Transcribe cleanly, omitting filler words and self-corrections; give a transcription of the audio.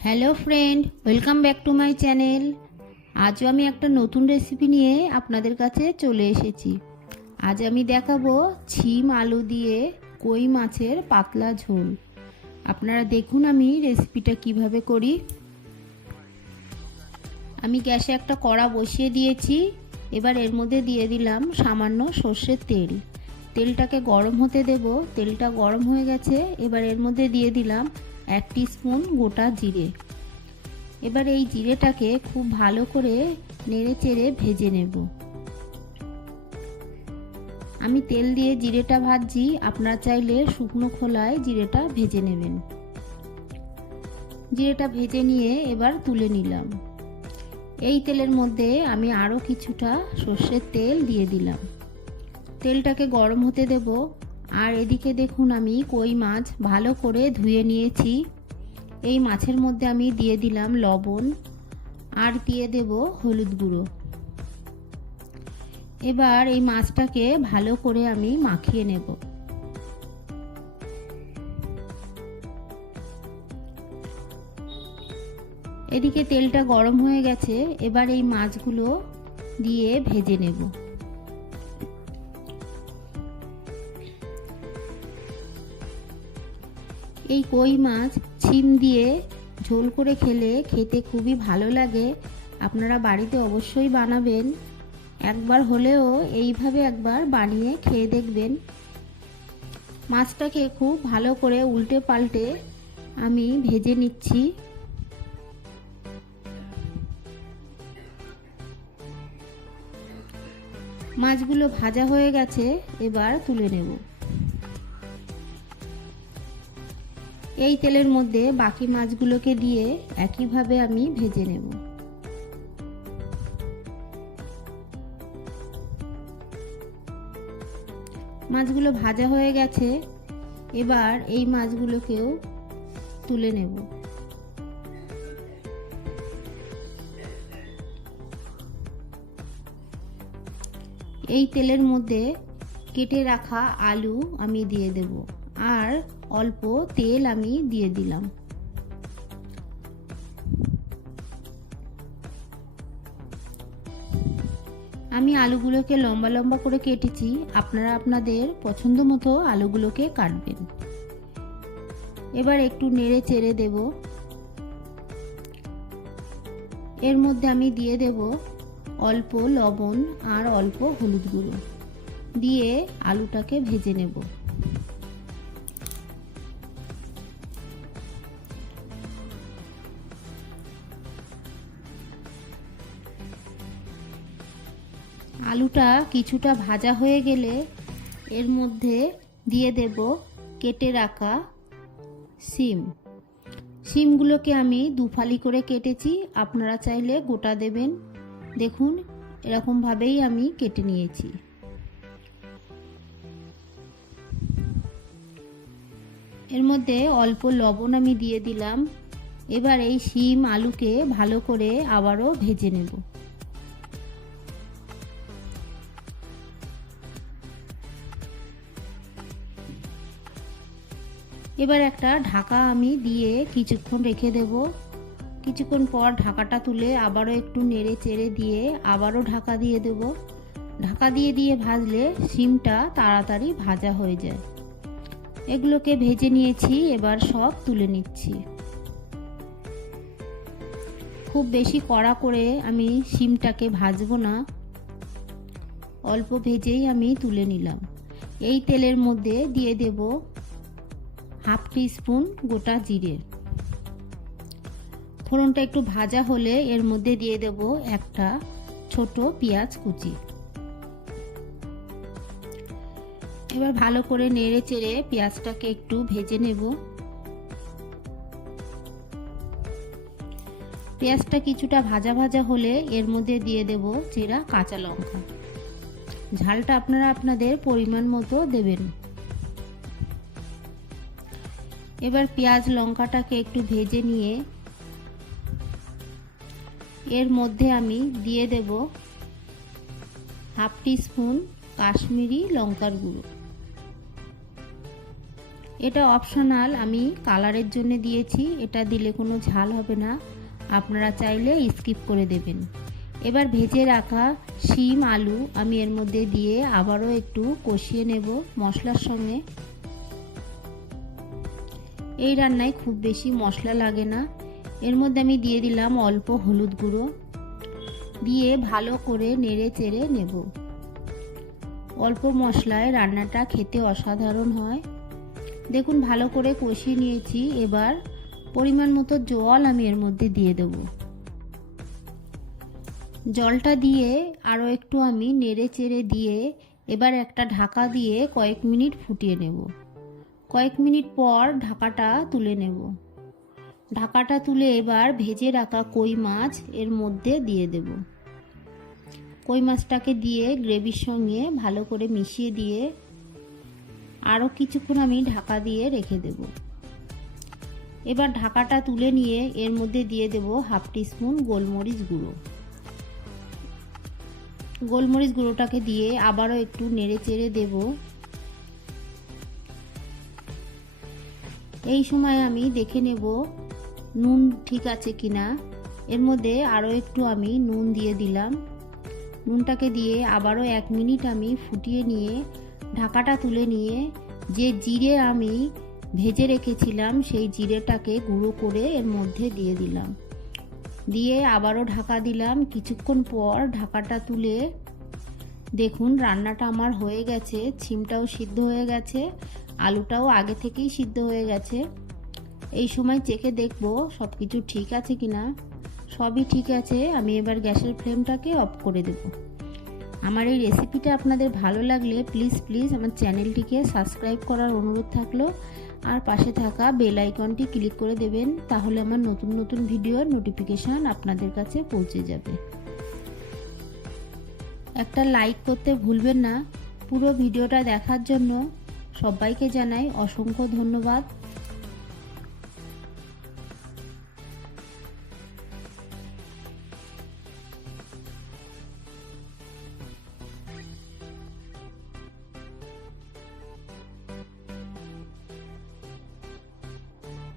Hello friend, welcome back to my channel. আজও আমি একটা নতুন রেসিপি নিয়ে আপনাদের কাছে চলে এসেছি। আজ আমি দেখাবো ছিম আলু দিয়ে কই মাছের পাতলা ঝোল। আপনারা দেখুন আমি রেসিপিটা কিভাবে করি। আমি গ্যাসে একটা কড়া বসিয়ে দিয়েছি। এবার এর মধ্যে দিয়ে দিলাম সামান্য সর্ষের তেল। তেলটাকে গরম হতে দেব। তেলটা গরম হয়ে গেছে। এবার এর মধ্যে দিয়ে দিলাম 1 টিস্পুন গোটা জিরে। এবার এই জিরেটাকে খুব ভালো করে নেড়ে চেড়ে ভেজে নেব। আমি তেল দিয়ে জিরেটা ভাজছি, আপনারা চাইলে শুকনো খোলায় জিরেটা ভেজে নেবেন। জিরেটা ভেজে নিয়ে এবার তুলে নিলাম। এই তেলের মধ্যে আমি আরও কিছুটা সর্ষের তেল দিয়ে দিলাম। তেলটাকে গরম হতে দেব। আর এদিকে দেখুন আমি কই মাছ ভালো করে ধুয়ে নিয়েছি। এই মাছের মধ্যে আমি দিয়ে দিলাম লবণ আর দিয়ে দেব হলুদ গুঁড়ো। এবার এই মাছটাকে ভালো করে আমি মাখিয়ে নেব। এদিকে তেলটা গরম হয়ে গেছে। এবার এই মাছগুলো দিয়ে ভেজে নেব। এই কই মাছ ছিম দিয়ে ঝোল করে খেতে খুবই ভালো লাগে। আপনারা বাড়িতে অবশ্যই বানাবেন। একবার হলেও এইভাবে একবার বানিয়ে খেয়ে দেখবেন। মাছটাকে খুব ভালো করে উল্টে পাল্টে আমি ভেজে নিচ্ছি। মাছগুলো ভাজা হয়ে গেছে, এবার তুলে নেব। এই তেলের মধ্যে বাকি মাছগুলোকে দিয়ে একইভাবে আমি ভেজে নেব। মাছগুলো ভাজা হয়ে গেছে। এবার এই মাছগুলোকেও তুলে নেব। এই তেলের মধ্যে কেটে রাখা আলু আমি দিয়ে দেব আর অল্প তেল আমি দিয়ে দিলাম। আমি আলুগুলোকে লম্বা লম্বা করে কেটেছি। আপনারা আপনাদের পছন্দ মতো আলুগুলোকে কাটবেন। এবার একটু নেড়ে চেড়ে দেব। এর মধ্যে আমি দিয়ে দেব অল্প লবণ আর অল্প হলুদ গুঁড়ো দিয়ে আলুটাকে ভেজে নেব। আলুটা কিছুটা ভাজা হয়ে গেলে এর মধ্যে দিয়ে দেব কেটে রাখা শিমগুলোকে আমি দুফালি করে কেটেছি। আপনারা চাইলে গোটা দেবেন। দেখুন এরকম ভাবেই আমি কেটে নিয়েছি। এর মধ্যে অল্প লবণ আমি দিয়ে দিলাম। এবার এই শিম আলুকে ভালো করে আবারও ভেজে নেব। এবার একটা ঢাকা আমি দিয়ে কিছুক্ষণ রেখে দেব। কিছুক্ষণ পর ঢাকাটা তুলে আবারও একটু নেড়ে চেড়ে দিয়ে আবারও ঢাকা দিয়ে দেব। ঢাকা দিয়ে ভাজলে শিমটা তাড়াতাড়ি ভাজা হয়ে যায়। এগুলোকে ভেজে নিয়েছি। এবার সব তুলে নিচ্ছি। খুব বেশি কড়া করে আমি শিমটাকে ভাজবো না, অল্প ভেজেই আমি তুলে নিলাম। এই তেলের মধ্যে দিয়ে দেব 1/2 টিস্পুন গোটা জিরে। ফোড়নটা একটু ভাজা হলে এর মধ্যে দিয়ে দেব একটা ছোট পেঁয়াজ কুচি। এবার ভালো করে নেড়ে চেড়ে পেঁয়াজটাকে একটু ভেজে নেব। পেঁয়াজটা কিছুটা ভাজা ভাজা হলে এর মধ্যে দিয়ে দেব চেরা কাঁচা লঙ্কা। ঝালটা আপনারা আপনাদের পরিমাণ মতো দেবেন। এবার পেঁয়াজ লঙ্কাটাকে একটু ভেজে নিয়ে এর মধ্যে আমি দিয়ে দেব 1/2 টিস্পুন কাশ্মীরি লঙ্কার গুঁড়ো। এটা অপশনাল, আমি কালারের জন্য দিয়েছি, এটা দিলে কোনো ঝাল হবে না, আপনারা চাইলে স্কিপ করে দেবেন। এবার ভেজে রাখা শিম আলু আমি এর মধ্যে দিয়ে আবারও একটু কষিয়ে নেব মশলার সঙ্গে। এই রান্নায় খুব বেশি মশলা লাগে না। এর মধ্যে আমি দিয়ে দিলাম অল্প হলুদ গুঁড়ো, দিয়ে ভালো করে নেড়ে চেড়ে নেব। অল্প মশলায় রান্নাটা খেতে অসাধারণ হয়। দেখুন ভালো করে কষিয়ে নিয়েছি। এবার পরিমাণ মতো জল আমি এর মধ্যে দিয়ে দেব। জলটা দিয়ে আরও একটু আমি নেড়ে চেড়ে দিয়ে এবার একটা ঢাকা দিয়ে কয়েক মিনিট ফুটিয়ে নেব। কয়েক মিনিট পর ঢাকাটা তুলে নেব। ঢাকাটা তুলে এবার ভেজে রাখা কই মাছ এর মধ্যে দিয়ে দেব। কই মাছটাকে দিয়ে গ্রেভির সঙ্গে ভালো করে মিশিয়ে দিয়ে আরও কিছুক্ষণ আমি ঢাকা দিয়ে রেখে দেব। এবার ঢাকাটা তুলে নিয়ে এর মধ্যে দিয়ে দেব হাফ টিস্পুন গোলমরিচ গুঁড়ো। গোলমরিচ গুঁড়োটাকে দিয়ে আবারও একটু নেড়ে চেড়ে দেব। এই সময় আমি দেখে নেব নুন ঠিক আছে কিনা। এর মধ্যে আরও একটু আমি নুন দিয়ে দিলাম। নুনটাকে দিয়ে আবারও 1 মিনিট আমি ফুটিয়ে নিয়ে ঢাকাটা তুলে নিয়ে যে জিরে আমি ভেজে রেখেছিলাম সেই জিরেটাকে গুঁড়ো করে এর মধ্যে দিয়ে দিলাম। দিয়ে আবারও ঢাকা দিলাম। কিছুক্ষণ পর ঢাকাটা তুলে দেখুন রান্নাটা আমার হয়ে গেছে। শিমটাও সিদ্ধ হয়ে গেছে, আলুটাও আগে থেকেই সিদ্ধ হয়ে গেছে। এই সময় চেখে দেখব সব কিছু ঠিক আছে কিনা। সবই ঠিক আছে। আমি এবার গ্যাসের ফ্লেমটাকে অফ করে দেব। আমার এই রেসিপিটা আপনাদের ভালো লাগলে প্লিজ আমার চ্যানেলটিকে সাবস্ক্রাইব করার অনুরোধ থাকলো, আর পাশে থাকা বেল আইকনটি ক্লিক করে দেবেন, তাহলে আমার নতুন ভিডিওর নোটিফিকেশান আপনাদের কাছে পৌঁছে যাবে। একটা লাইক করতে ভুলবেন না। পুরো ভিডিওটা দেখার জন্য সবাইকে জানাই অসংখ্য ধন্যবাদ।